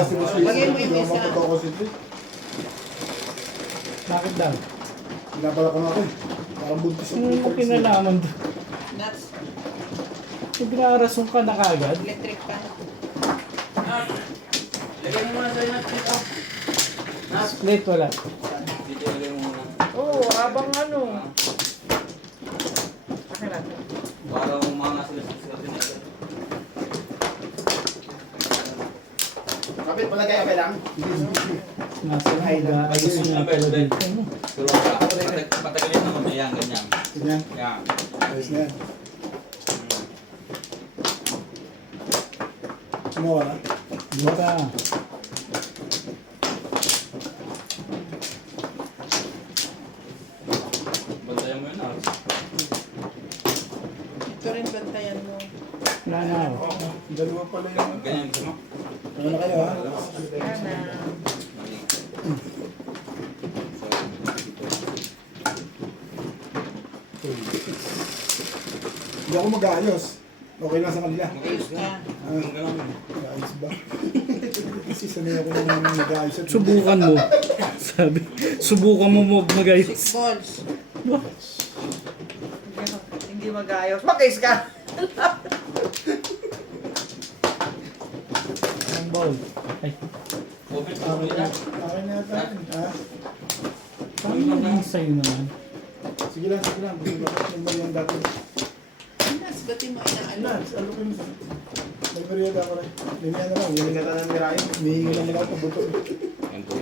kasi mas Lagay mo yung isa. Bakit daw? Pinapala ko nga ako eh. Parang buntis yung Ano mo kinalaman doon? Nuts. Ibrarason ka na kagad? Electric fan. Lagay mo muna sa inyo dito. Split wala. Dito lagay mo muna. Oo, habang ano. Akin natin. Para umanga sila sa coordinator. Kapit pala kaya lang? Nasa mag-aayos nga pala dito. Ano? Tulong ka. Patagalin naman na yan, ganyan. Ganyan. Yan. Ayos na yan. Sumawa na? Dito ka. Bantayan mo yun, Alex. Ito rin bantayan mo. Wala na ako. Dalawa pala yung... Ganyan gusto mo? Ano na kayo ha? Yan na. Hindi ako mag-aayos. Okay lang sa kanila. Ayos ka. Ganun ganun. Mag-aayos ba? Kasi sanay ako nang mag-aayos. at- Subukan mo. Sabi, subukan mo mag-ayos. 6 balls. Hindi mag-ayos. Mag-ayos ka. Ang ball. Ay, Open sa Okay kanila. na. Okay na yata. Ha? paano naman sa'yo naman? Sige lang, sige lang. Yung yung dati. Nuts, ba't yung mga inaano? Nuts, ano ko yun? May merienda ko rin. Linihan na lang. Yung nata ng mirayo. Humihingi lang nila ako buto. Yan po.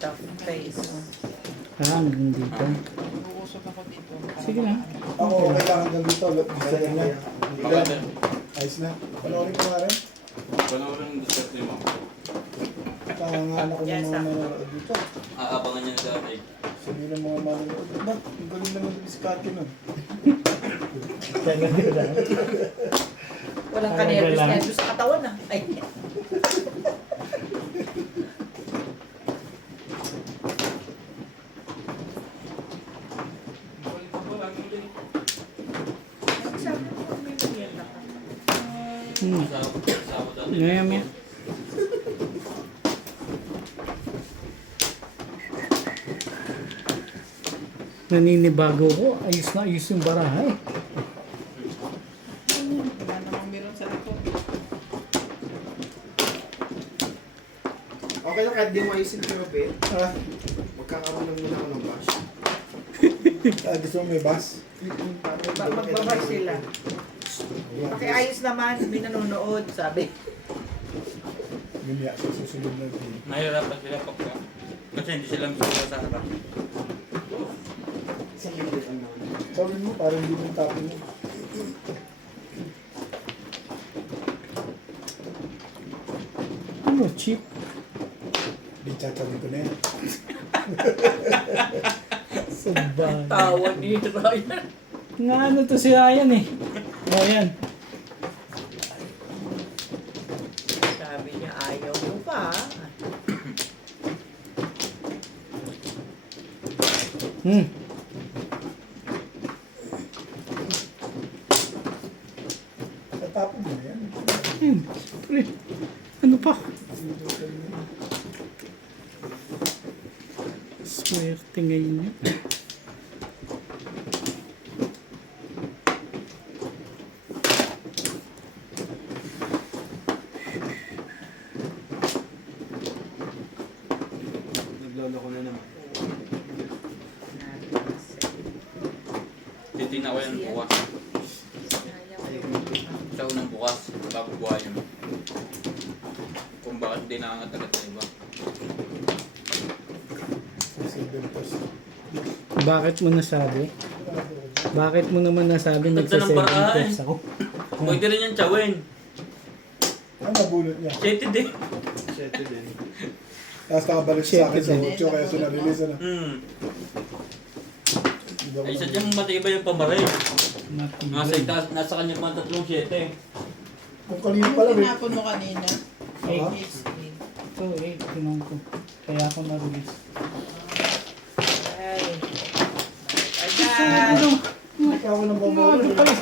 Tough face. Hanggang dito. Uusap ako dito. Sige na. Ako, okay lang hanggang dito. Gusto lang yan. Maganda. Ayos na. Panoorin ko nga rin. Panoorin yung diskarte mo. Pangalan ko ng Yes, mga sir. nanonood dito. Aabangan niya sa live. Sabi ng mga manonood. Ba, ang galing naman ng diskarte nun. Talaga lang. Walang Talaga kanervous lang. nervous sa katawan ah. Ay. Sabi ko, may merienda ka. Asawa dati. Ngayon yan. Naninibago ko. Ayos na ayos yung barahay. Wala namang meron sa likod. Okay lang kahit di mo ayusin si Robert. Ha? Magkakaroon lang muna ako ng bash. Gusto mo may bus? Magbabar sila. Pakiayos naman, may nanonood, sabi. Gumiya sa susunod na video. Nahirapan sila pagka. Kasi hindi sila masusunod sa harap. Isang libre lang naman. Sabi mo, parang hindi mo tapin mo. Ano, cheap? Di chachabi ko na yan. Sabay. Tawa ni Ryan. Nga ano to si Ryan eh. O yan. Sabi niya, ayaw mo pa. Hmm. Tatapon mo na yan. Ayun. Pre. Ano pa? Swerte ngayon yun. Naglolo ko na naman. Titignan ko yan bukas. Sa unang bukas, babubuhayin mo. Kung bakit di nangangat-agat sa iba. Bakit mo nasabi? Bakit mo naman nasabi Ganda ng nagsa-7 paraan. tips ako? Pwede rin yung chawin. Ano nabulot niya? Shitty din. Sete din. Tapos nakabalik sa akin sa Siyempre. 8 kaya sinabilis na. Hindi ako Ay, nang- sadyang matibay yung pamaray. Nasa, Matibay. nasa kanya pa 3-7. Kung kanina pala, Ano may... tinapon mo kanina? Eight. Yes, eight. Ito, 8. Tinong ko. Kaya ako na-release. Ay. Sabi Ayan. ko, Hindi pa ako nang Grabe babawala. kayo.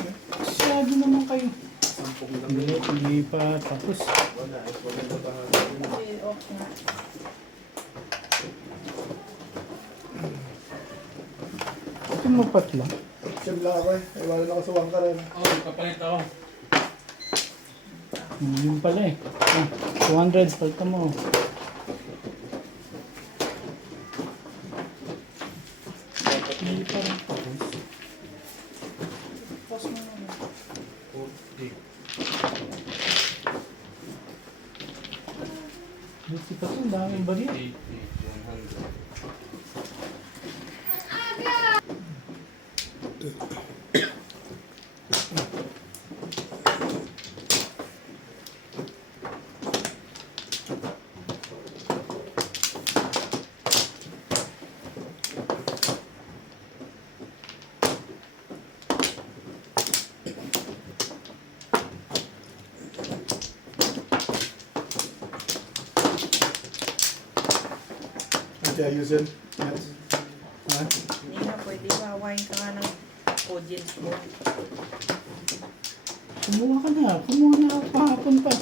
Sabi naman kayo. Pupong lang Hindi, yun. hindi pa tapos. Wala, maganda pa. Kasi off nga. Ito mapat lang. Siyem lang ako eh. Ay, wala na ako sa wangka rin. Oh, kapalit ako. Yun pala eh. Ah, 200, palta mo. Hindi pa rin tapos. Post mo naman. 40. Buti pa ito, ang daming bariya. 80, 100. Ate, ayusin. Yan. Ha? Hindi na, pwede bawain ka nga ng audience mo. Kumuha ka na. Kumuha na ako kahapon pa.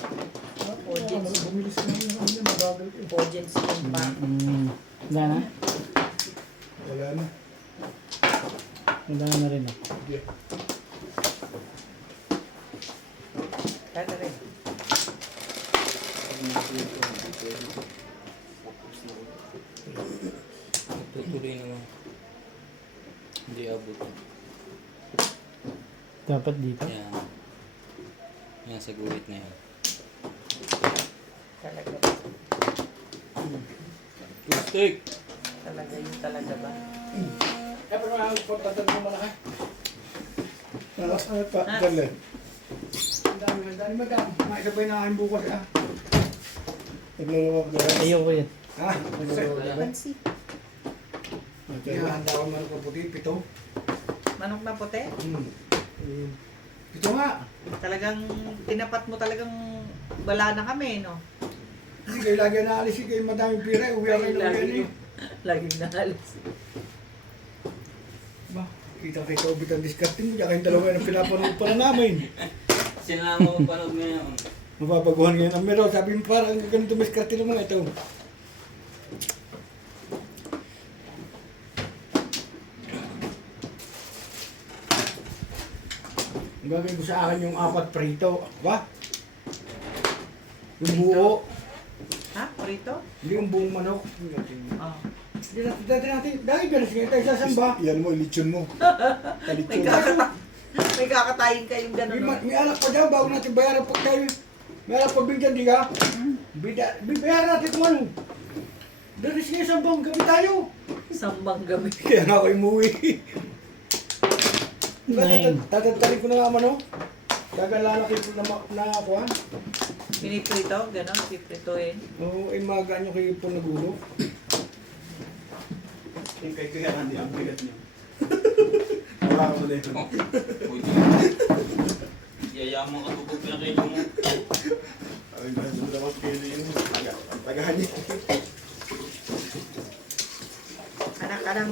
Audience. Bumilis ka naman ako niya. Mabagal ko eh. Audience mo pa. Wala na? Wala na. Wala na rin ako. Hindi. Kaya rin. Tutuloy naman. Hindi abot. Dapat dito. Yan. Yan sa guhit na yan. Talaga ba? Toothpick! Talaga yun talaga ba? Eh, pero pagtatanong mo malaki. Ano pa? Ha? Dali. Ang dami madam. Maisabay na aking bukas ah. Naglulunok na rin. Ayoko yan. Ha? Naglulunok na rin. Pansi. Ate, Kaya handa ko man ko puti, 7. Manok na puti? Hmm. 7 nga. Talagang tinapat mo talagang wala na kami, no? Hindi kayo lagi naalis, kayo madaming pira, uwi kayo na uwi eh. Laging naalis. Ba, kita kay Tobit ang discarding mo, kaya kayong dalawa ng pinapanood pa na namin. Sinama mo panood ngayon. Mapapaguhan ngayon ang mero, sabi mo parang ganito miskarte ng mga ito. Ang gagawin ko sa akin yung 4 prito, ba? Yung buo, Ha? Prito? hindi yung buong manok. Oh. Hindi natin, dahil beres ngayon tayo sasamba. Yan mo, ilitsyon mo. May, Ilitsyon mo. may kakatayin kayong May, gano'n. no? may alak pa dyan bago natin bayaran pag tayo. May alak pa bigyan, di ka? Bayaran natin kung ano. Beres ngayon sambang gabi tayo. Sambang gabi. Kaya nga ako umuwi. Nine. Tatantalin ko na nga ano. Gagalala kayo na ako ha. Piniprito, gano'n, pipritohin. Oo, ay magaan nyo kayo po nagulo. Yung kay Kuya Randy, ang bigat niyo. Wala ko na yun. Oh, pwede. Yayaman ka tubog pinakito mo. Ay, dahil sa dapat kayo yun. Ang tagahan niya. Anak-anang,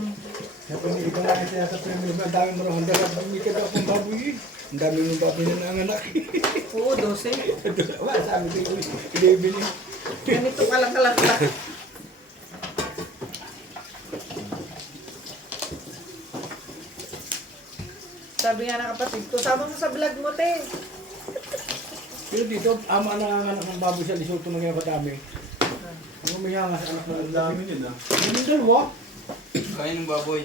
Kaya pumili ka nga siya sa premier, ang dami mo naman dahil bumili ka daw pang baboy eh. Ang dami mong baboy na nanganak. oo, 12. Wala, sabi ko yun, ilibili. Ganito ka lang kalakla. Sabi nga ng kapatid ko, sama mo sa vlog mo, te. Pero dito, ama na nanganak ng baboy sa Lesotho ng kaya katami. Ano may nga sa anak na Ang dami yun ah. Yung dalawa, Kaya ng baboy.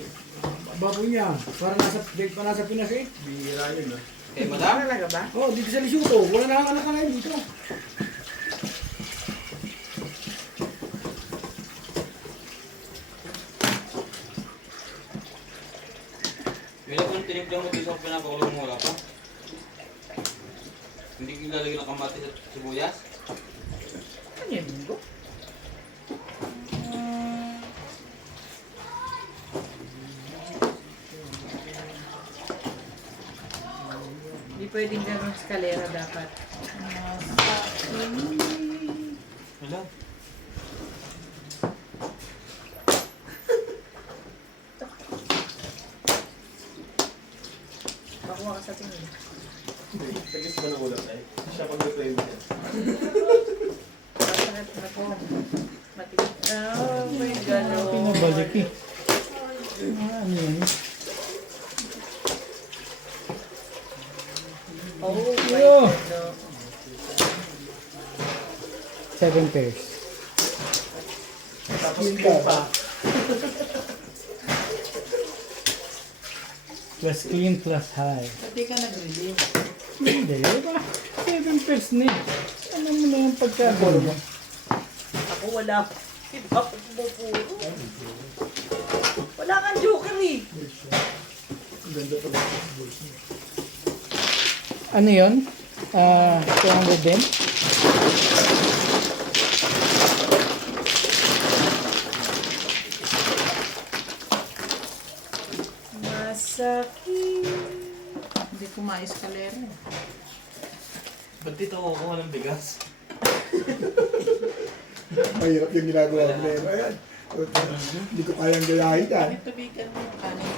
baboy niya. Para nasa Pinas eh. Bihira yun ah. Eh, madam? Talaga ba? Oh, dito sa Lesotho, wala na anak na ngayon dito. Wala kung tinignan mo dito sa pinapakulong mo, wala pa? Hindi ko lalagyan ng kamatis at sibuyas? Ano yun, Bingo? Hindi pwedeng ganun skalera dapat. Wala. Pakuha ka sa tingin. Tagis ba ng ulam tayo? laki. Ano yan? Oh, Yo! my God. 7 pairs. Tapos clean pa. Plus clean plus high. Hindi ka nag-release. Hindi, ba? 7 pairs na eh. Ano mo na yung pagkabalo mo? Ako wala. Iba ako pumupuro. Wala kang joker eh. Ang ganda pala. Ano yun? 200 din? Masakit. Hindi ko maeskalera. Ba't dito ako kuha ng bigas? Mahirap yung ginagawa mo na yun. Ayan. Hindi ko kayang gayahin yan. Tubigan mo yung kanin.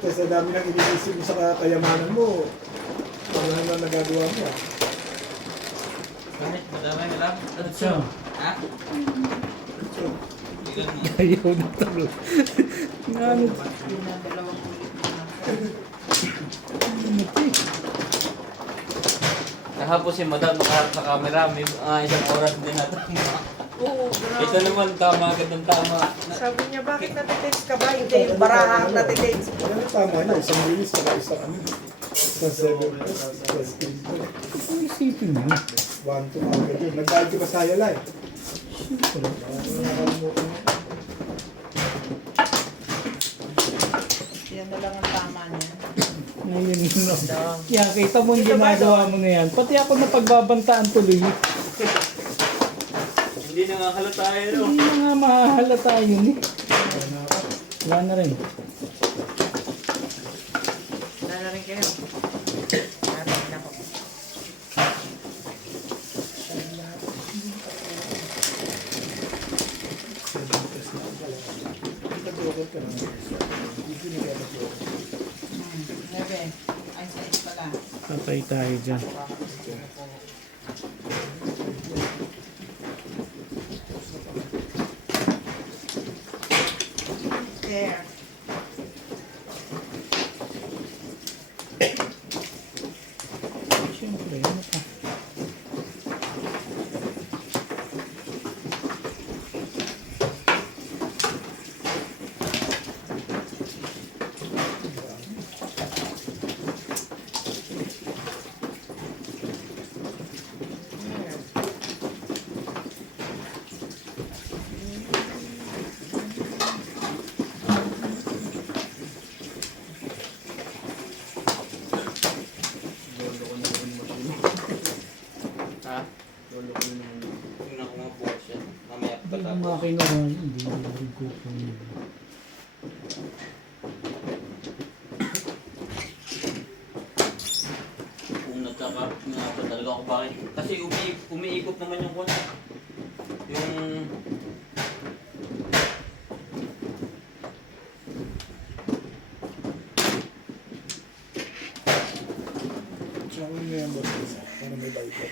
Kasi sa dami ng iniisip mo sa kayamanan mo, ano naman nagagawa mo. Bakit? Madami ka lang? So, Ha? Bigan mo. ayaw na talo. Ano? Yun na, dalawang ulit na. Kahapon si Madam nakaharap sa camera, may isang oras din natama. Oo, Ito naman, tama agad ng tama. sabi niya, bakit natitense ka ba? Hindi, yung baraha ang natitense. Ano tama na, isang release saka isang ano. Isang 7 plus 3 po. Ang isipin mo. 1, 2 agad yun. Nagbayad ka ba sa Ayala eh? Siyempre. Nakalimutan mo. Yan na lang ang tama niya. Ngayon no. Yan, kita mo yung ginagawa mo na yan. Pati ako na pagbabantaan tuloy. Hindi na nga halata no? Hindi na nga mahahalata yun eh. Wala na rin. Wala na rin kayo. Narinig ako. Nag-order ka na. Hindi nag-order. Nebe, ay sa pala. Patay tayo dyan. There. Siyempre, ano pa? Ha? Tingnan ko mga bukas yan. Mamaya Hindi pagkatapos. mo makinuha. Hindi mo rin ko kung Kung nagkaka, nga pa talaga ako bakit. Kasi umiikot naman yung kuna. Yung... Tsaka mo yan boss isa. Para may bike.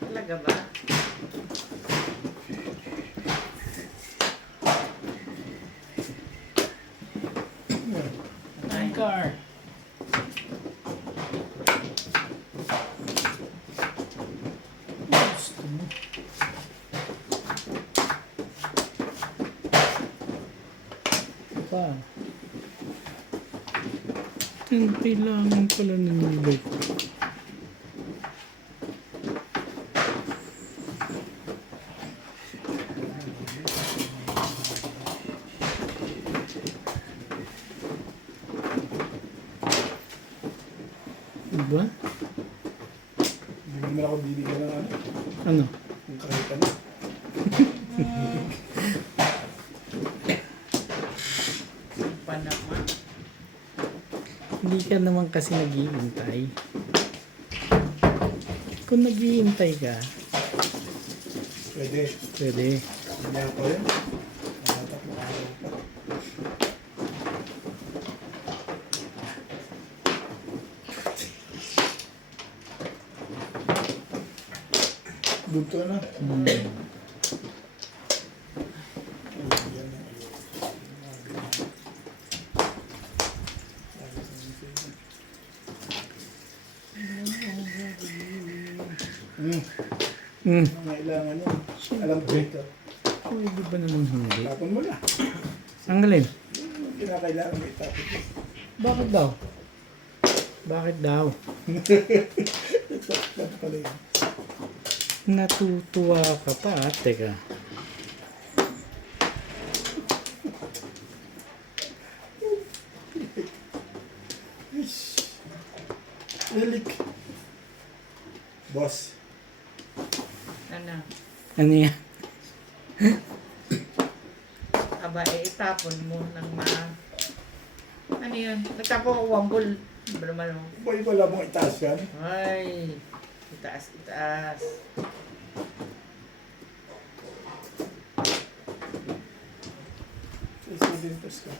Talaga ba? Ang car. Gusto mo. Pa. Kailangan pala nilibay ko. Diba? Hindi naman ako bibigyan ng ano. Ano? Yung kahit ano. ka naman kasi naghihintay. Kung naghihintay ka, Pwede. pwede. Hindi ako yun. Tatakbo araw pa. Dugto na. Hmm. Yan na. Hmm. Kailangan yun. Alam ko ito. Pwede ba naman hindi? Tapon mo na. Ang galing. Kinakailangan mo itapon. Bakit daw? Bakit daw? Ito pala yun. Natutuwa ka pa, teka. Lilik. Boss. Ano? Ano yan? Aba, itapon mo ng Ano yun? Nagtapon ko wambol. Ano naman mo? Boy, wala mong itaas yan. Ay, itaas, itaas. Presidentes ka.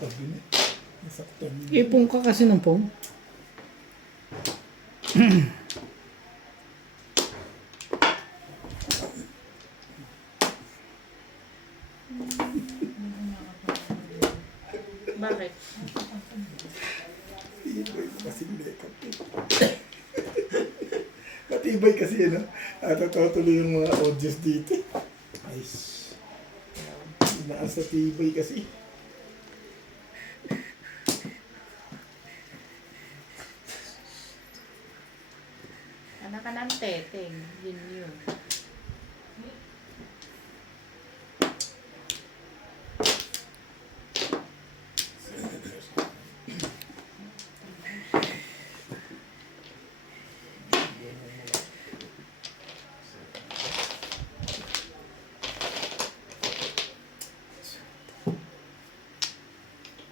Sabi niya. Nasaktan niya. Ipong ka kasi ng pong. Bakit? Matibay kasi makeup. Matibay kasi yun, no? Natatuloy yung mga audios dito. Nice. Inaas sa tibay kasi. Anak ka ng teteng. Yun yun.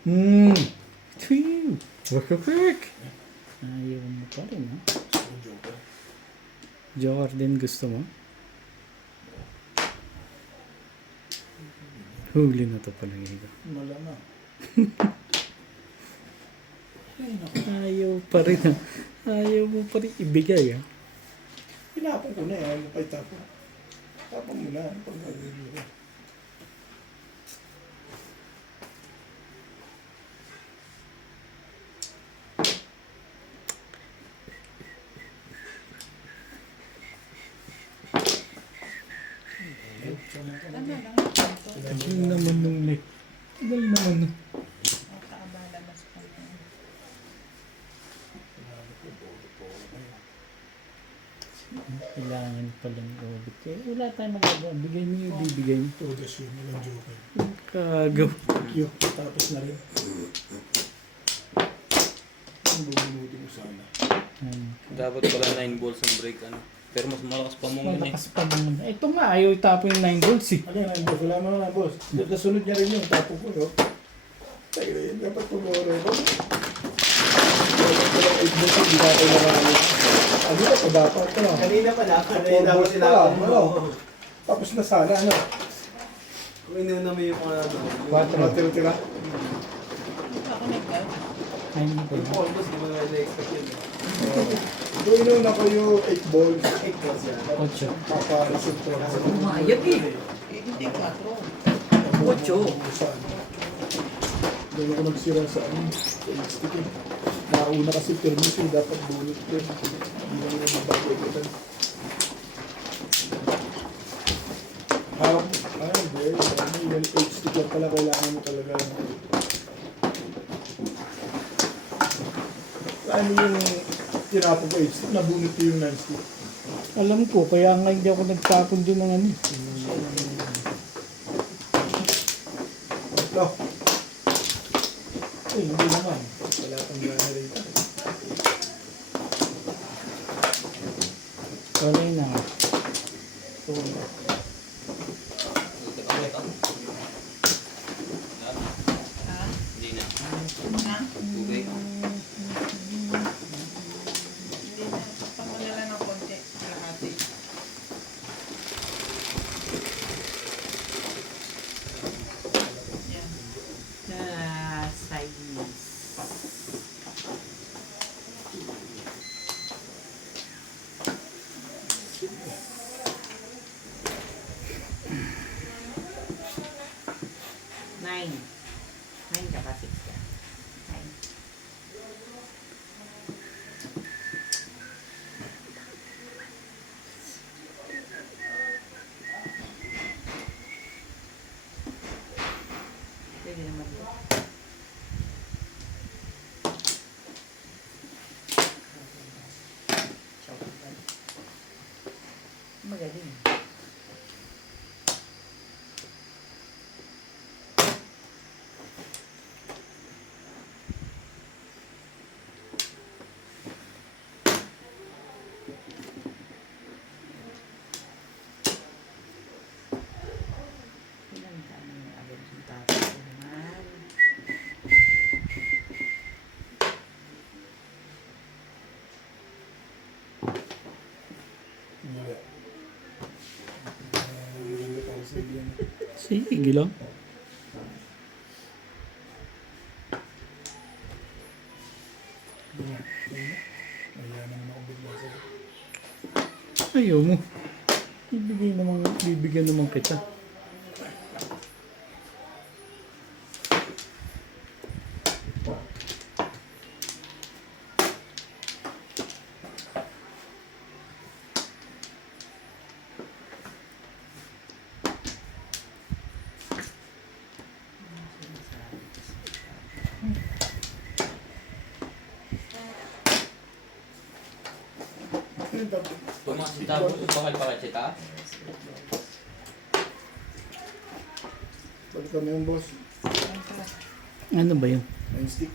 Hmm. Phew. Work. Ayaw mo pa rin, ha? Joker din gusto mo? Huli na to pala ito. Malamang. Ayaw pa rin, ha? Ayaw mo pa rin ibigay, ha? Hinapon ko na eh. Ayaw mo pa itapon. Tapon mo na. Pag naliliwa. Tagal naman nung leg. Tagal naman nung. Makaabala mas pa. Kailangan palang ulit. Eh, wala tayong magagawa. Bigay mo yung bibigay mo. Todas yun. Walang joker. Kagaw. Cute. Tapos na rin. Ang bumunuti mo sana. Dapat pala 9 balls ang break, ano. Pero mas malakas pa mo ngayon eh. Malakas pa naman. Ito nga, ayaw itapon yung 9 goals, eh. Ano yan, boss? Wala mo na, boss. Nasunod niya rin yun. Tapos ko, no? Tayo yun. Dapat pumore. Dapat pala 8 balls. Hindi natin marami. Ano na pa dapat? Ano? Kanina pala, Four balls pa lang. Ano? Tapos na sana, ano? Kung inuna mo yung ano, Mga tira-tira. Ako nag-out. Ay, hindi pa yung yun. almost, di mo na na-expect yun. Kung inuna ko yung 8 balls, 8 balls yan. Ocho. paparisip ko. Umayag eh. Hindi 4. Ocho. Doon ako nagsira sa ano, sa stick eh. Nauna kasi permis eh, dapat bunot ko eh. Hindi lang yung mabagay ko lang. Harap, hindi. Yung 8 stick lang pala kailangan mo talaga. Ano yung tinapon ko 8 stick, nabunot ko yung 9 stick. Alam ko, kaya nga hindi ako nagtapon din ng ano. Hindi naman. Wala pang generator. Tuloy na. Tuloy. Ito ka ito. Ha? Hindi na. Ha? Tubig. Hindi na. Saktan mo na lang ng konti. Kalahati. Yan. Size. Nine. Nine ka ba? Six ka? Nine. Pwede naman ito. Magaling. Ilan ka nang agad yung tapos ko naman? Wala. Maganda para sa iyan. Sige lang. Ayan naman ako bigla sa Ayaw mo. Bibigyan naman kita. Pumasita mo. Bakal pa kita. Balikan mo yung boss. Ano ba yun? 9 stick.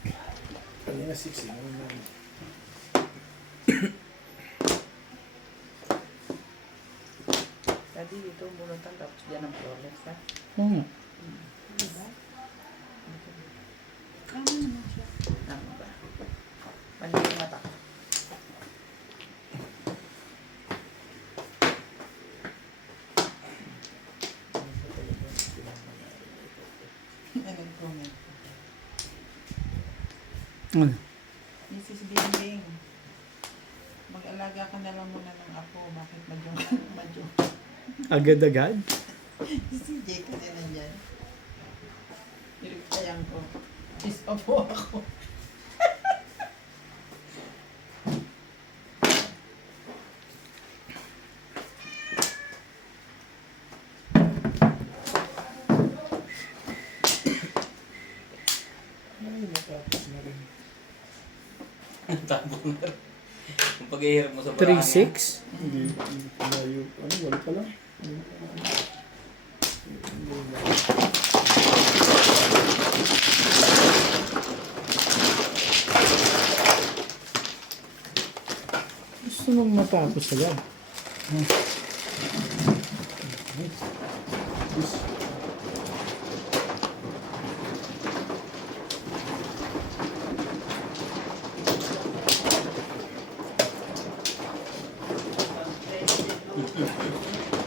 Kanina 6 eh. Ano na yun? Tadi dito bunutan tapos dyan ang flawless ha. Oo nga. Tama ba? Mali yung mata ko. Anong comment? Ano? Mrs. Bingbing, mag-alaga ka na lang muna ng apo. Bakit madyong? Agad-agad? Si Jay kasi nandyan. Niriptayan ko. Is pa po ako. Ay, matapos na rin. Tapos na. Kung pag-ihirap mo sa barangay. 3-6? Hindi layo. Ano, wala pa lang. Gusto mong matapos agad.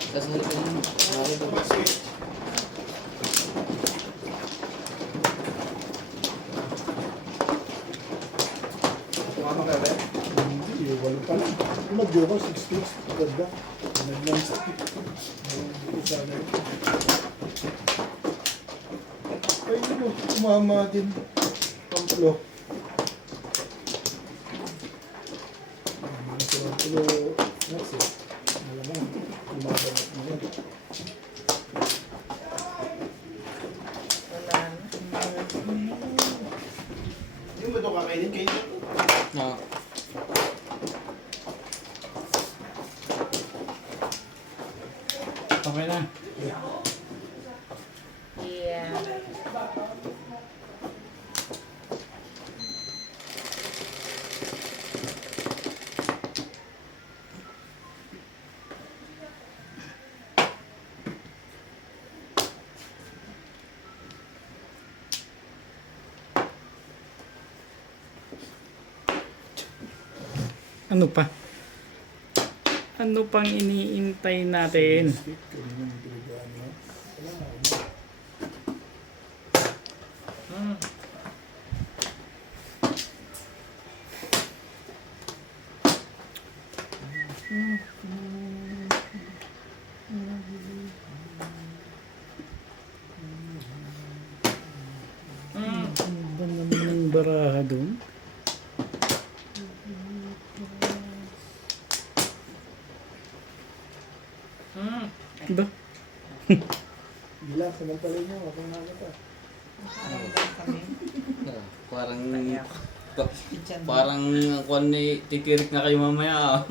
Tapos halipin mo. Mama ka rin? Hindi, wala pa lang. Kung mag-joke, 6 sticks. Ganda. Nag-9 stick. Hindi sana yun. Ay, ano, umama din. Pamplo. Sa pamplo, next eh. Malamang, umabanat mo yan. Wala na. Yung ba ito kakainin kayo? Oo. Okay na. Yeah. Ano pa? Ano pang iniintay natin? Stick, kanina may pinagaan mo. Wala na ako. Mm. Mm. Ano ba naman ang baraha doon? Mm. Ba? Gila, samantalay niyo. Ako na ka. Nakaramdam kami. Parang... Kaya. Diyan. Parang kung ano titirik na kayo mamaya.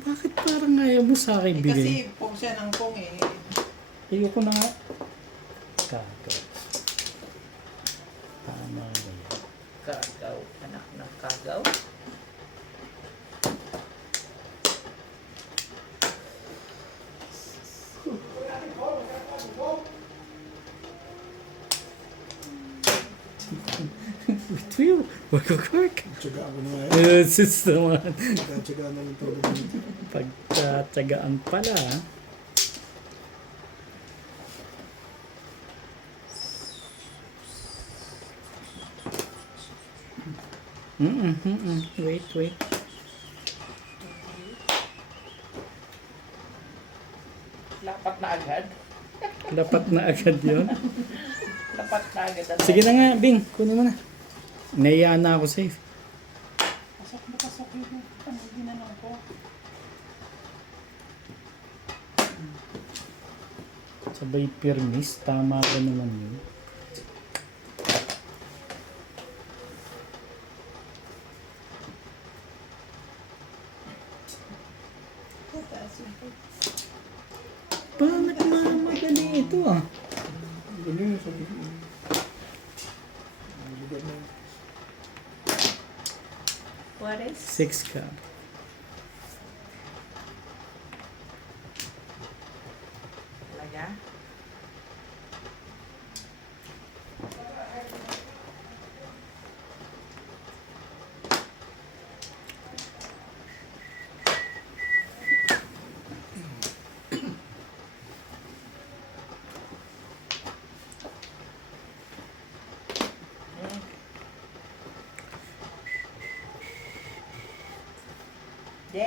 Bakit parang ayaw mo sa akin Kasi bigay? pong siya ng pong eh. Ayoko na nga. Kago. Tama ba yan? Kagaw. Anak ng kagaw. Tuyo! Wag-wag-wag! Tsaga ako na nga yan. Sis naman. Tsaga na yung todo dito. Pagkatsagaan pala. Wait. Lapat na agad. Dapat na agad yun. Lapat na agad. Sige na nga, Bing. Kunin mo na. Naiya na ako safe. Pasok na pasok yung ano, ginanong ko. Sabay permis. Tama ba naman yun? Paano nagmamadali ito ah? Ano yun? Sabi ko. Ang lugar na yun. What is? 6 ka. Talaga? Hindi.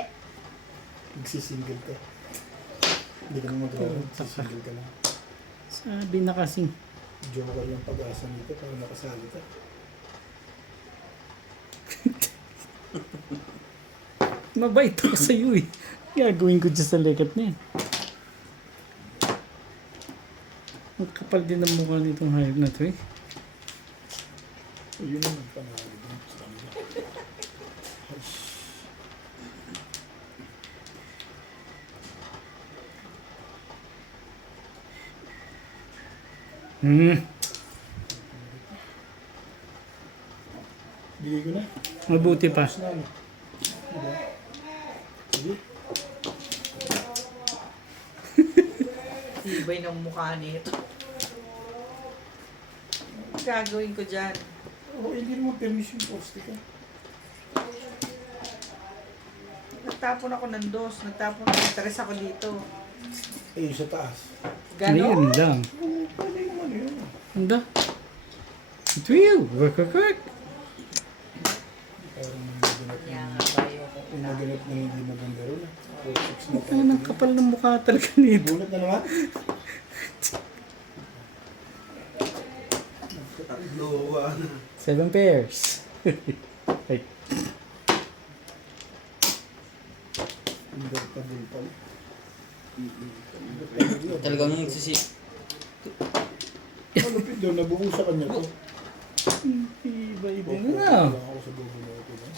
Magsisingle ka. Hindi ka na mag-aaral. Magsisingle ka lang. Sabi na kasing. Joker yung pag-asa nito para makasali ka. Mabait ako sa iyo eh. Gagawin ko dyan sa lekat niya. Ang kapal din ang mukha nitong hayop na to eh. Yun naman panalo din sa kanila. Bigay ko na. Mabuti pa. Tapos na ano. Diba? Sige. Tibay ng mukha nito. Gagawin ko dyan. Oo, hindi naman permission poste ka. Nagtapon ako ng dos. Nagtapon ng tres ako dito. Eh, sa taas. Ayun Ganon? lang. Oo, pwede naman yun. Handa. Twill! Work. Parang naganap Kaya na, nga ba ayoko naganap na hindi maganda rin. 4-6 na Ang ang kapal ng mukha talaga nito. Bunot na naman? Lowa. 7 pairs. Wait. Invertible pala. Talagang nagsisip. Malupit doon, nabuo sa kanya to. Ibay din na. Wala ako sa bubunuto na.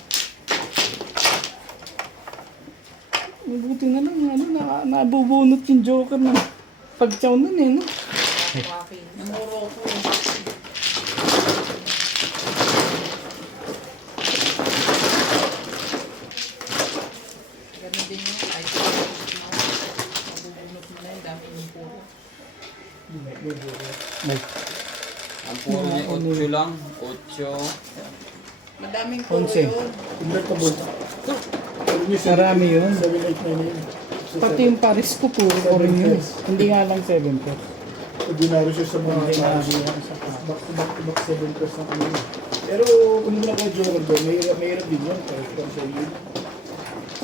Mabuti na lang, nabubunot yung Joker na pag-chow nun eh, no? Walking. Namuro ko. Ganun din yung ay mabubunot mo na yung dami yung puro. Ay, Ang puro niya 8 lang. 8. Madaming puro 11. yun. Invertible. Alam niyo, Marami yun. 789 yun. Pati yung Paris ko puro orin yun. Hindi nga lang 7 pesos. Ordinary siya sa mga Hindi nga Paris. lang sa pa. Back to back to back 7 pesos ang ano yun. Pero kung hindi na kayo joker doon, mahirap din yun. Kahit kung sa yun.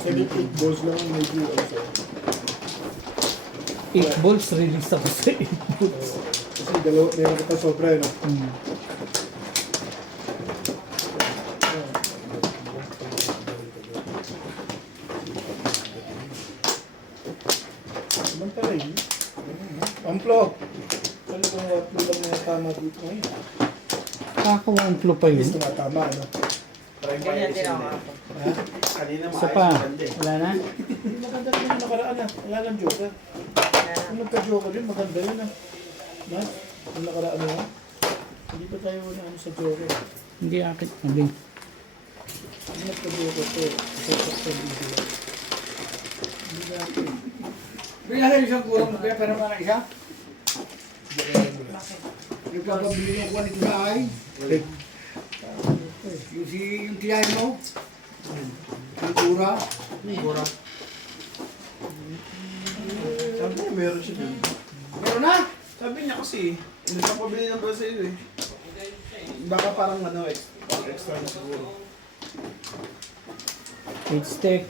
78 balls lang ang medyo ano sa'yo. 8 balls, release ako sa 8 balls. Kasi dalawa, meron kita sobra yun. Hmm. Naman pala yun. Amplo! Ano kung wamplo lang mga tama dito ngayon? Kakawamplo pa yun. Gusto nga tama, ano? Ganyan din ako. Ha? Kanina Isa maayos pa. ang ganda eh. Wala na? Maganda rin yung nakaraan ah. Wala lang joker. Kung nagka-joker din, maganda rin ah. Na? Yung nakaraan na hindi pa tayo na ano sa joker. Hindi akin. Abing. Yung nagka-joker to, sa video. Hindi natin. Bilang na isang kurang mo kaya pero mga isa. Joker mo lang. Nagpapabili ng kuwan ito sa ay. Yung tiyay mo. Yung kura. Mura. Sabi niya meron siya dun. Meron na. Sabi niya kasi, hindi siya pabili ng bala sa'yo eh. Baka parang ano, extra na siguro. 8 stick.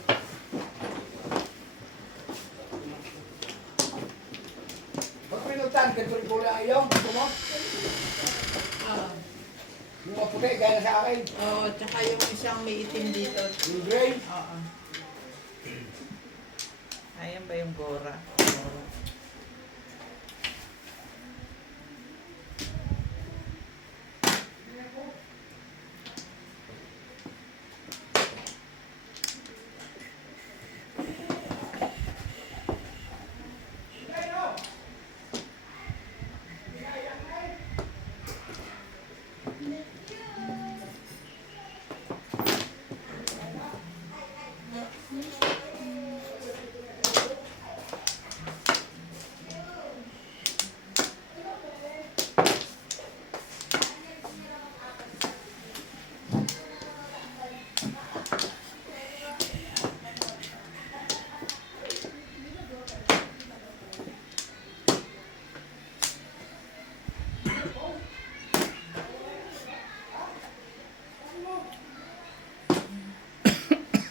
Pag pinutan, ganito rin kula ayaw. Gusto mo? Yung maputi, gaya sa akin. Oo, tsaka yung isang may itim dito. Yung gray. Oo. Ayan ba yung Gora?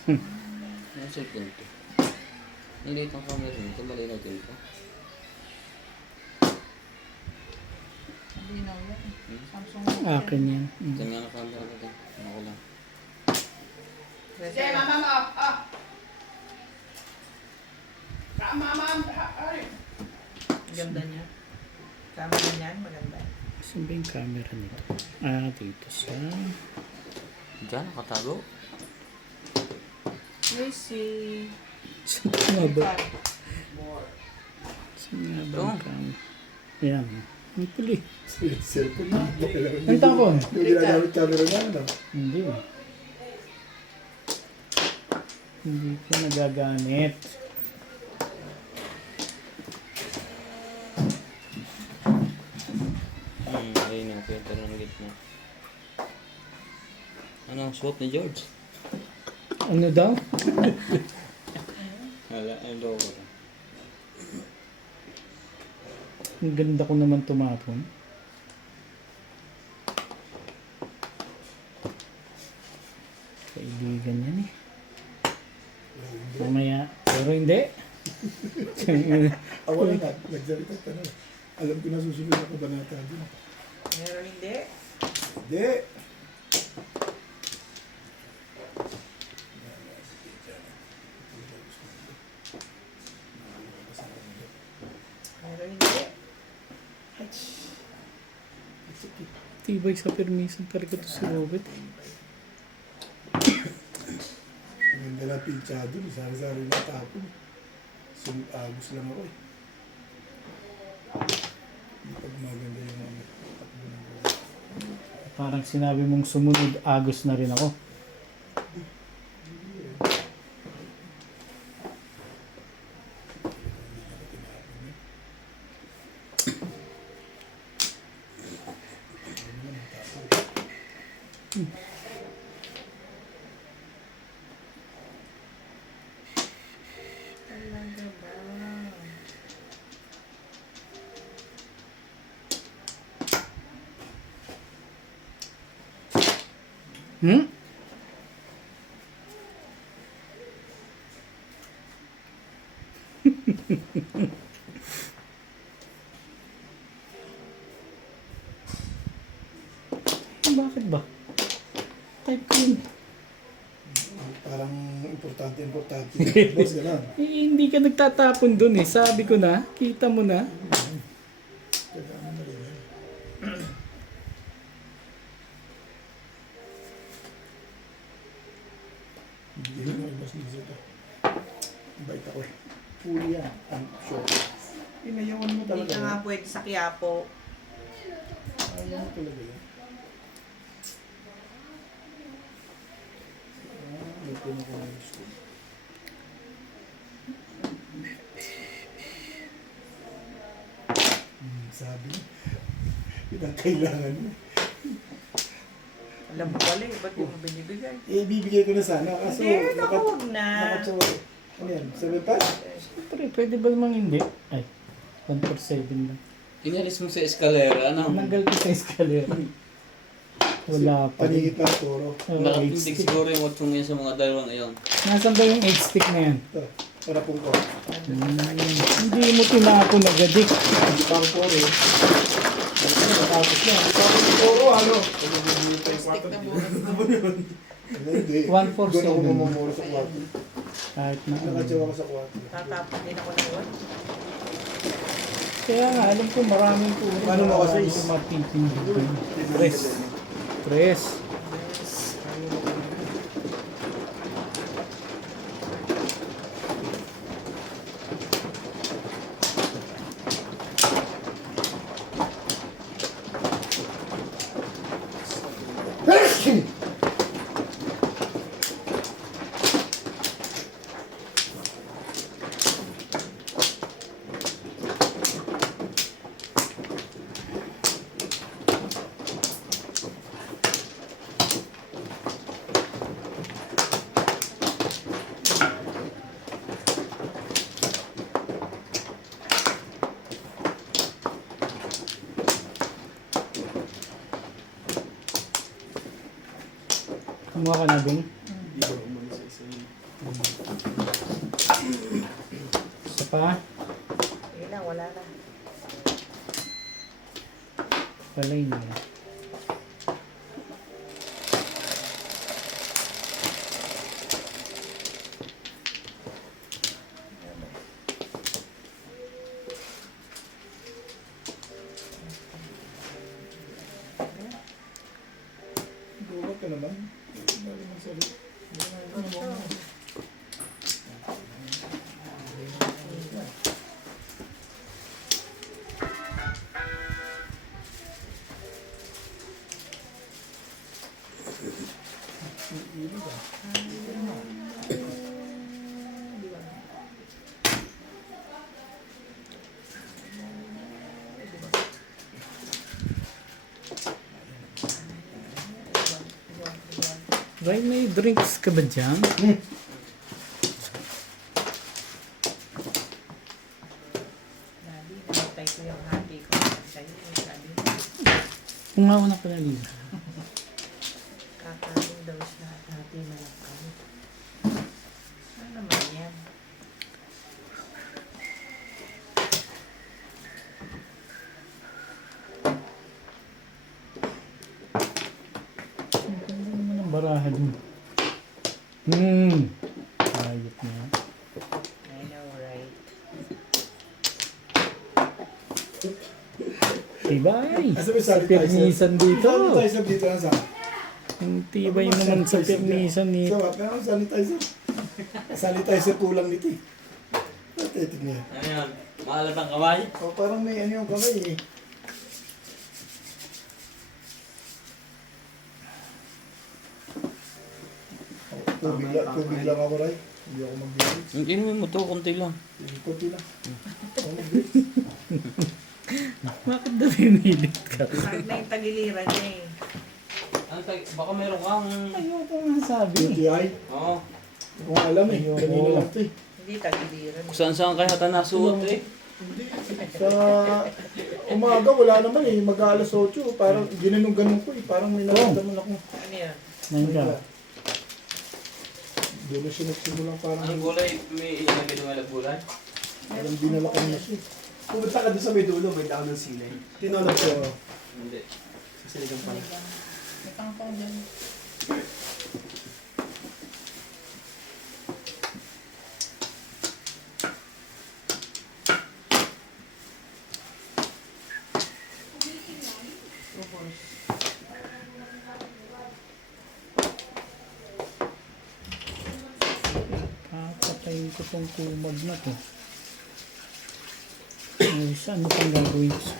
Ano sa punto? Niliit ang camera nito, malinaw dito. Hindi na yan. Samsung. Akin yan. Ito nga ang camera nito. Ano ko lang. Sige, mama, ay. Ganda niya. Camera niyan, maganda. Saan ba yung camera nito? Ah, dito sa... Diyan, nakatago. Tracy. Saan nga ba? Saan nga ba ang camera? Ayan. Ang puli. Cellphone na. Ang tapon? Hindi ginagamit camera niya, ano? Hindi ba? Hindi ko nagagamit. Ayun yung filter ng gitna. Ano ang suot ni George? Ano daw? Wala, ang logo. Ang ganda ko naman tumapon. Kaibigan yan eh. Mamaya, pero hindi. Ako lang nga, nagsalita ka na. Alam ko na susunod na kabanata din. Pero hindi. Hindi. Pero hindi. Tibay sa permission talaga to si Robert. Ang ganda na pinchado, sari-sari na tapon. Agos lang ako eh. Hindi pa gumaganda yung mga takbo ng bola. Parang sinabi mong sumunod, agos na rin ako. Hmm? Bakit ba? Type ko yun. Parang importante. Boss, gano'n. Eh, hindi ka nagtatapon dun eh. Sabi ko na, kita mo na. Hindi mo rin boss dito. Bait ako. Puli yan. Ang short. Inayawan mo Hindi talaga. ka nga pwede sa Quiapo. Ayaw mo talaga yan. Luto na ko ng gusto. Sabi. Yun ang kailangan mo. Alam mo pala eh, ba't di mo binibigay? Eh, bibigay ko na sana. Kaso, Hindi, naku, huwag na. Nakatsura. Ano yan? 7 Siyempre, pwede ba namang hindi? Ay, 147 lang. Inalis mo sa eskalera, ano? Nanggal ko sa eskalera. Wala pa. Paningit na turo. Oh, Nakatindig 8 stick. siguro yung 8 ngayon sa mga dalawang iyon. Nasaan ba yung 8 stick na yan? Ito. Para pong ko. Hindi mo tinapon agad eh. Hindi pa ang turo. Natapos na. Tapos yung turo, ano? Stick na mo. Hindi. 147. Doon ako mamamura sa kwarto. Kahit na Nakatsawa ano. ko sa kwarto. Tatapon din ako ng one. Kaya nga, alam ko maraming turo. Paano mo kasi? Marami ko matitindi ko. Tres. Tres. Kumuha ka na, Bing? Hindi ko umalis sa isa yun. Isa pa? Yun lang, wala na. Palay na. Bukat ka naman. Bali mo sa rin. Ray, may drinks ka ba dyan? Sabi, namatay ko yung hati ko. Sa'yo, sabi, Umawa na pala, Lisa. kakain daw siya. Hati na lang kami. Ano naman yan? Ang ganda naman ang barahan mo. Ayot na. I know, right? Tibay! Asa may Sa sanitizer? permisan dito. Sanitizer dito na sa. Ang tibay naman sa permisan ni... Sa meron sanitizer. Sanitizer kulang nito eh. Patetik niya. Ano yan? Maalat ang kamay? O parang may ano yung kamay eh. Tubig lang ako, Ray. Hindi ako mag-drinks. Inumin mo to, konti lang. Kunti lang. Bakit daw pinilit ka? Kahit na yung tagiliran niya eh. Ano baka meron kang... Ayoko nga sabi. UTI? Oo. Hindi ko nga alam eh. Kanina lang ito eh. Hindi tagiliran. Kung saan kaya hata nasuot eh. Sa umaga wala naman eh. Mag-aalas 8. Parang ginanong-ganong ko eh. Parang may nararamdaman ako. Ano yan? Nangga. Doon na siya nagsimulang parang Anong gulay? May ilagay ng alag gulay? parang dinalakan na siya. Pumunta ka doon sa may dulo, may daan ng sili. Tinulog siya. Hindi. Sa siligang pala. May pangpang dyan. Ubos. Papatayin ko tong kumag na to. Ay, ano pang gagawin ko?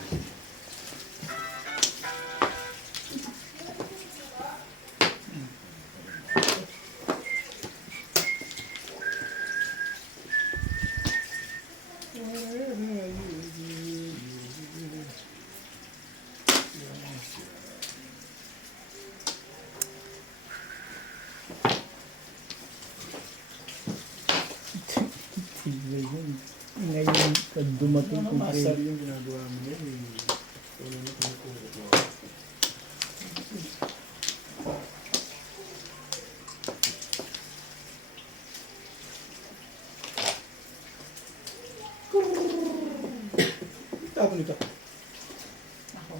Sige yun. Ngayon, pag dumating Ano kung masal yung ginagawa mo niya eh. Wala na kumukulot mo. Tapon ito. Ako.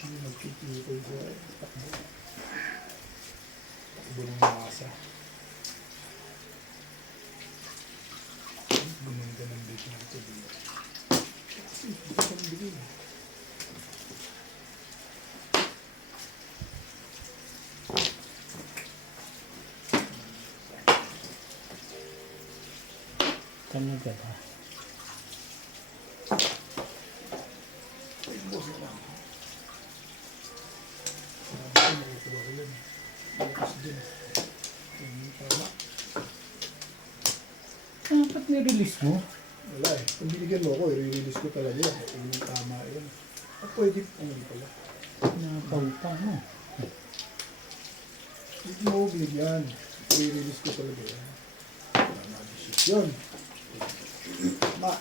Hindi nagkikita sa takbo. Takbo ng masa. Gumanda ng base ng tubig. Ito ang bigay. talaga ba? Busin lang. Ano nakukuha ko yun? Bukas din. Tama. Dapat nirelease mo. Wala eh. Kung binigyan mo ako, i-release ko talaga yan. Kung yung tama yun. O pwede, ano pala. Napaupa mo. Hindi mo ako binigyan. I-release ko talaga yan. Tama desisyon. Ma.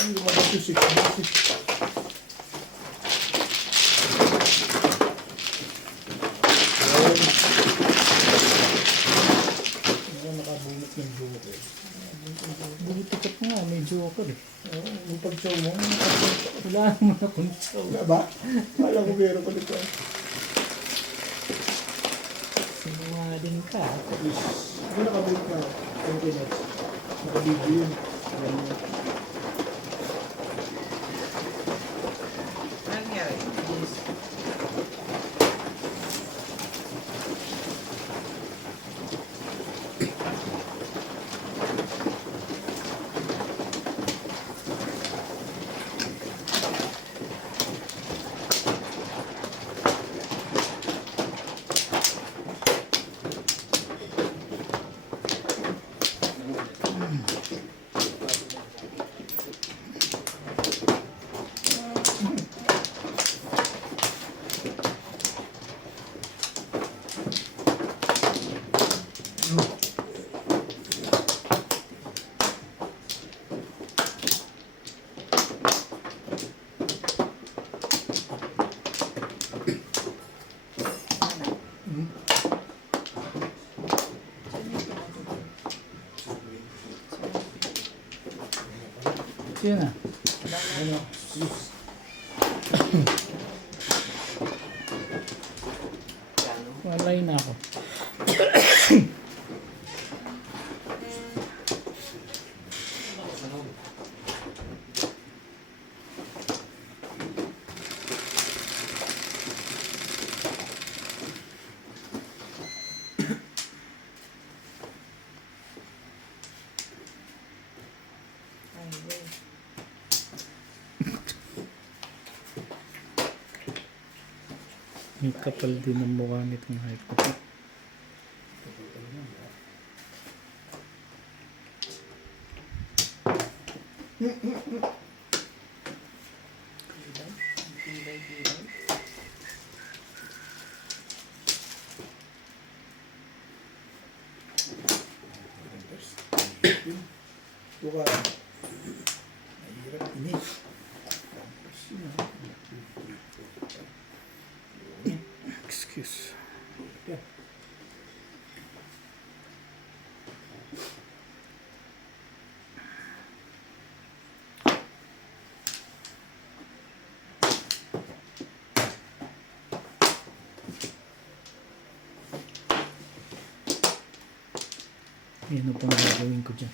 Ano lumabas yung 6 busis? Ano nakabunot ng joker? Buti ka pa nga, may joker eh. Oo, yung pag-show mo, Wala naman akong chow. wala ba? Wala ko meron ko dito. Sinungaling ka. Ano nakabunot na? Continuous. Nakabidyo yun. Alam mo. Ano nangyari? Yes. Yun na. Ano? Yes. Walay na ako. Highway. May kapal din ang mukha nitong height ko. Pilay, pilay. Buka. Mahirap inis. Tapos yun ah. Excuse. Yan. Yan ang pang gagawin ko dyan.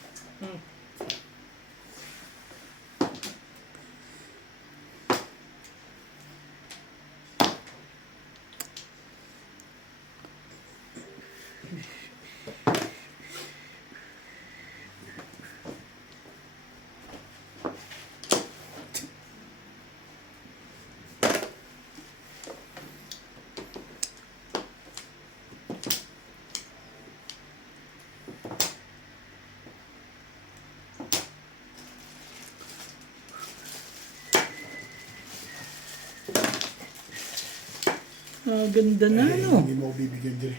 Ganda na, Ay, no? Hindi mo ako bibigyan dyan.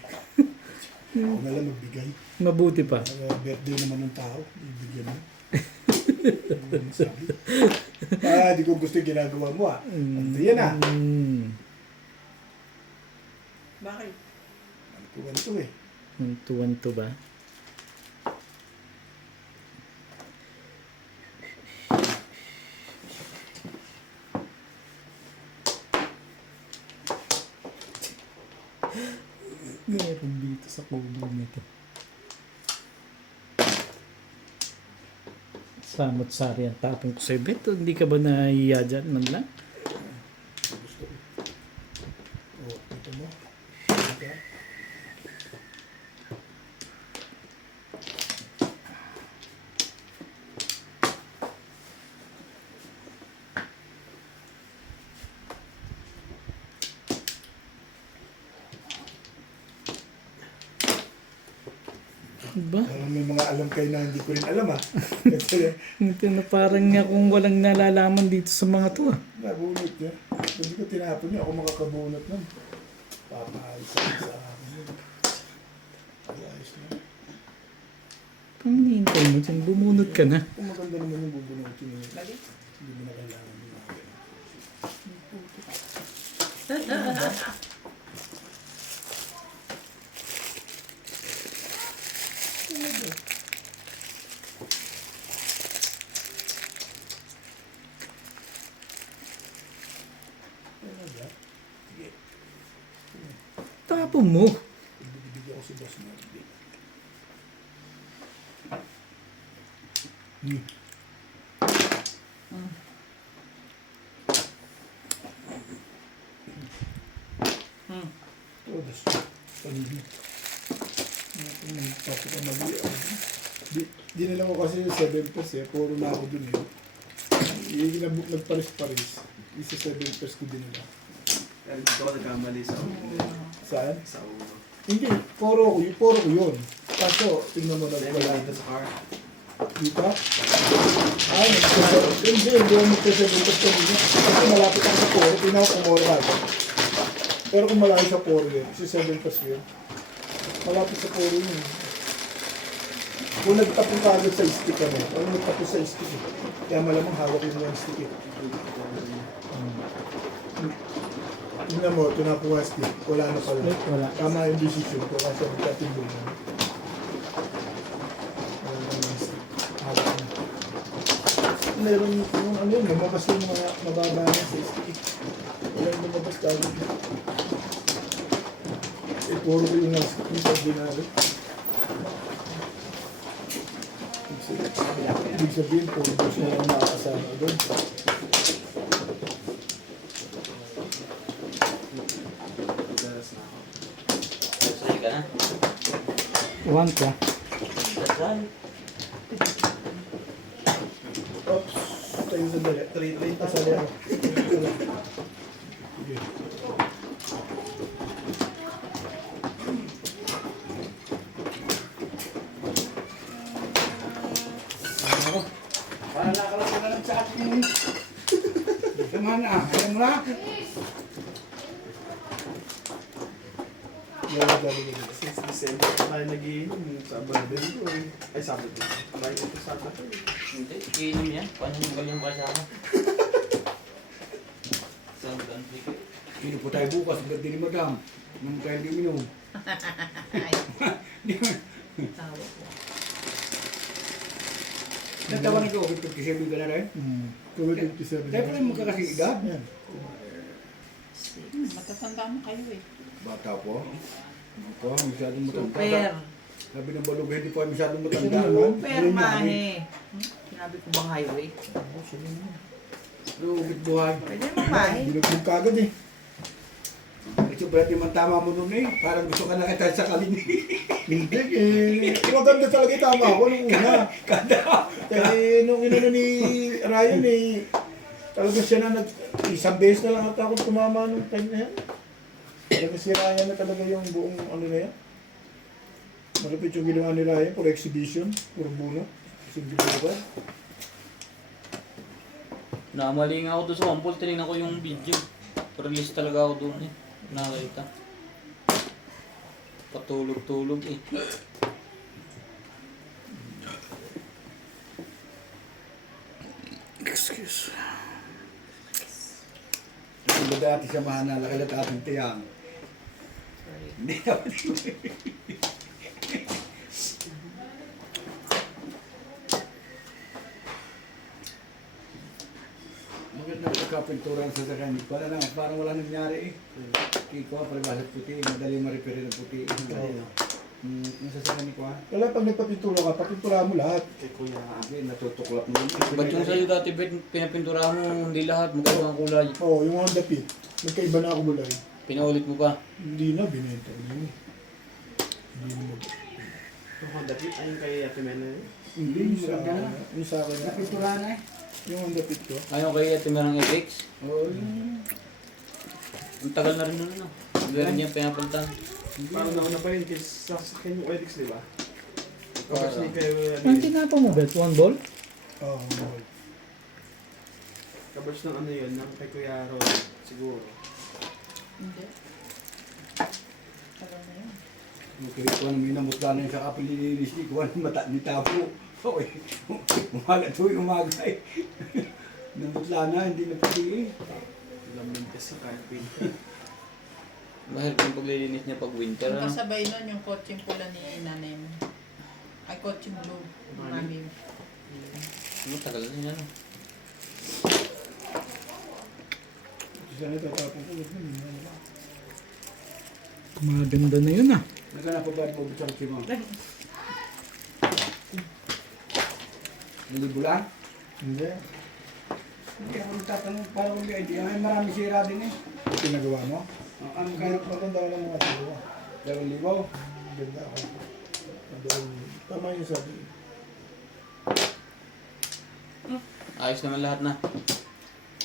Ako na lang magbigay. Mabuti pa. Birthday naman ng tao. Bibigyan mo. Ano sabi? Di ko gusto yung ginagawa mo ah. Ano yan ah? Bakit? Ano to eh. Tuwan to ba? Meron dito sa kubo nito. Samot-sari ang tapong ko sa ibet. Hindi ka ba nahiya dyan man lang? Gusto ko. Oh, ito mo. Ito. Ba? Parang may mga alam kayo na hindi ko rin alam ah. Kasi Ito na parang nga kung walang nalalaman dito sa mga to ah. nabunot niya. Hindi ko tinapon niya. Ako makakabunot nun. Papaayos ako sa akin yun. Ayos na. Kung hinihintay mo dyan, bumunot ka na. Kung maganda naman yung bubunutin niya. Hindi mo na kailangan yung mga ganun. Tapon mo. Bibigyan ko si boss mo. Oh, das panibig. Tapos ka mali. Di na lang ko kasi yung 7 pesos eh. Puro na ako dun eh. Nagparis-paris. Isa 7 pesos ko din nila. Dahil dito ako nagkamali sa ulo. Saan? Sa ulo. Hindi, puro ko yun. Kaso, tingnan mo na wala. Dito sa car. Dito? Ay, hindi ako magsasabutas kanina. Kasi malapit ako sa poro, tingnan ko kung oras. Pero kung malayo sa poro yun, kasi 7 pas yun. Malapit sa poro yun. Kung nagtapong ka agad sa stick ano, kung nagtapos sa stick eh. Kaya malamang hawak yun yung stick eh. Tingnan mo, tinapong nga stick, wala na pala. Wala. Tama yung decision ko kasi nagtatimbol na. Wala na yung stick. Hawak na. Meron yung ano yun, lumabas yung mga mababa na sa stick. Wala yung lumabas kagad. Eh, puro ko yung stick yung ordinary. Ibig sabihin, puro ko siya yung nakakasama doon. Madalas na ako. Sasali ka na. One ka. Dasal. Oops, tayo sandali. Kasali ako. Sige. Para nakalang ka lang sa akin. Sama na, alam mo na. Wala talaga dito. Since December pa tayo nagiinom. Sabado ko eh. Ay, Sabado. Tayo ito Sabado eh. Hindi, iinom yan. Paano yung galing pa sa akin? Saan ba? Sino po tayo bukas, ang ganda ni Madam. Nung tayo di minum. Ay, tawa ko. Natawanan ko, 57 ka na rin. Covid 27. Tayo pala magkakasing edad. Yan. Matatanda mo kayo eh. Bata po. Ako, masyadong matanda. Super. Sabi ng balog, hindi po masyadong matanda. Super, mahe. Sinabi ko bang highway? Lubit buhay. Pwede mo, mahe. Binugbog ka agad eh. Ito pala man tama mo nun eh. Parang gusto ka na kita sa kalin eh. Hindi eh. Maganda talaga yung tama ko nung una. Kaya nung inano ni Ryan eh, talaga siya na isang beses na lang ata ako tumama nung time na yan. Talaga si Ryan na talaga yung buong ano na yan. Malapit yung ginawa ni Ryan for exhibition, puro buno. Sige ba? Namali nga ako doon sa Wampol, tinignan ko yung video. Release talaga ako doon eh. Nakita. Patulog-tulog eh. Excuse. Kung ba dati sa mahana, lakalat ating tiyang. Sorry. Hindi naman. Maganda pagkapinturan sa sakanik. Parang wala nangyari eh. Kiko, palibasat puti. Madali ma-repair ng puti. Yung sa sakanik ko ha. Wala pag nagpapintura ka, papintura mo lahat. Kay Kuya Okay, natutuklap mo yun. Ba't yung sa'yo dati, Bet, pinapinturahan mo hindi lahat, magkaiba ang kulay. Oo, yung Honda Fit. Magkaiba na ako mulay. Pinaulit mo pa. Hindi na, binenta ko na yun. Hindi na mag... Yung Honda Fit, ayun kay Ate Mena yun. Hindi, yung sa akin. Yung sa akin. Napinturahan eh. Yung Honda Fit ko. Ayaw kay Ate Merang FX. Oo. Ang tagal na rin nun, no? Meron niya pinapalitan. Parang nauna pa yun kasi sasakyan yung Edix, di ba? Kapag ni kayo, Ang tinapa mo, Bet? One ball? Oo, oh, kapag ng ano yun, ng kay Kuya Ron, siguro. Hindi. Tagal na yun. Okay, kung ano minamutla na yung sa kapililinis ni Kuwan, mata ni Tapo. Okay, umaga tuwing umaga eh. Namutla na, hindi na pati eh. Lamin kasi kahit pinta. Mahirap yung paglilinis niya pag winter, Ang ano? kasabay nun yung kotseng pula ni nanay mo. Ay, kotseng blue. Mami mo. Matagal na yun, ano? Sana tatapon ko. Maganda na yun ah. Naghanap pa ba rin mo sa mo? Nalibula? Hindi. Hindi ako nagtatanong para kung may idea. Ay, marami sira din eh. Pinagawa mo? Ang Kaya kaya maganda ko ng mga tiro. 2,000. Ganda ako. Tama yung sabi. Ayos naman lahat na.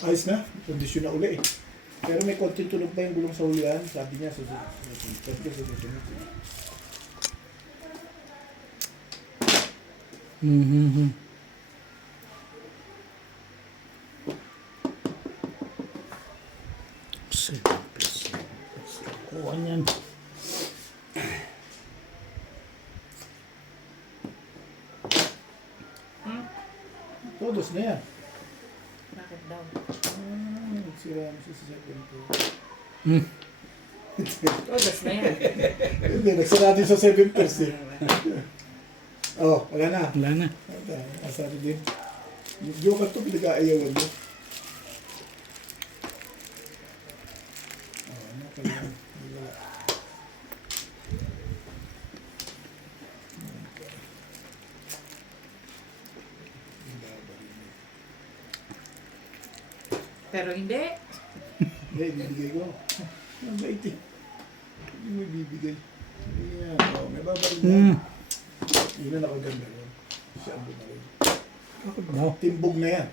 Ayos na. Kondisyon na uli eh. Pero may konting tunog pa yung gulong sa hulihan. Sabi niya, susunod. Mm-hmm. Kuha niyan. Todos na yan. Bakit daw? Sira mo siya sa second floor. Todos na yan. Hindi, nagsara natin sa 7 pers eh. Oh, wala na. Wala na. Sabi din. Yung joker to, pinag-aayawan mo. Oh, ano kaya? Wala. Pero hindi. Hindi, bibigay ko. Ang bait eh. Hindi mo bibigay. Yan, oh, may babalik na. Yun na nakaganda yun. Siya ang bumalik. Bakit mo? Timbog na yan.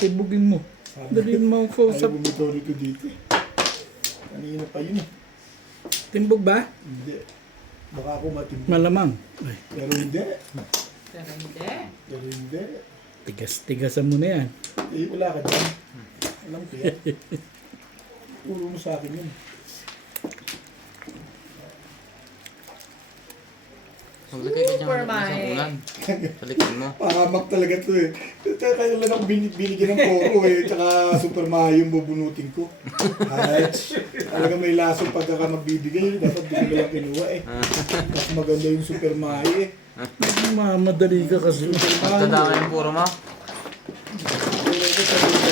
Tibugin mo. Dali mo Ayaw kausap. bumito rito dito eh. Kanina pa yun eh. Timbog ba? Hindi. Baka ako matimbog. Malamang. Ay, Pero hindi. Pero hindi. Pero hindi. tigas-tigasan mo na yan. Eh, wala ka dyan. Alam ko yan. Puro mo sa akin yun. Maglagay ka dyan Super ng isang mae. ulan. Sa likod mo. Pahamak talaga to eh. Kaya lang ako binigyan ng poro eh. Tsaka Super Mario yung bubunutin ko. Ay, talaga may lasong pagkaka magbibigay. Dapat di ko lang kinuha eh. Mas maganda yung Super Mario eh. Madali ka kasi. Super Magdadama Mario. yung puro mo. Pero ito sabi ko,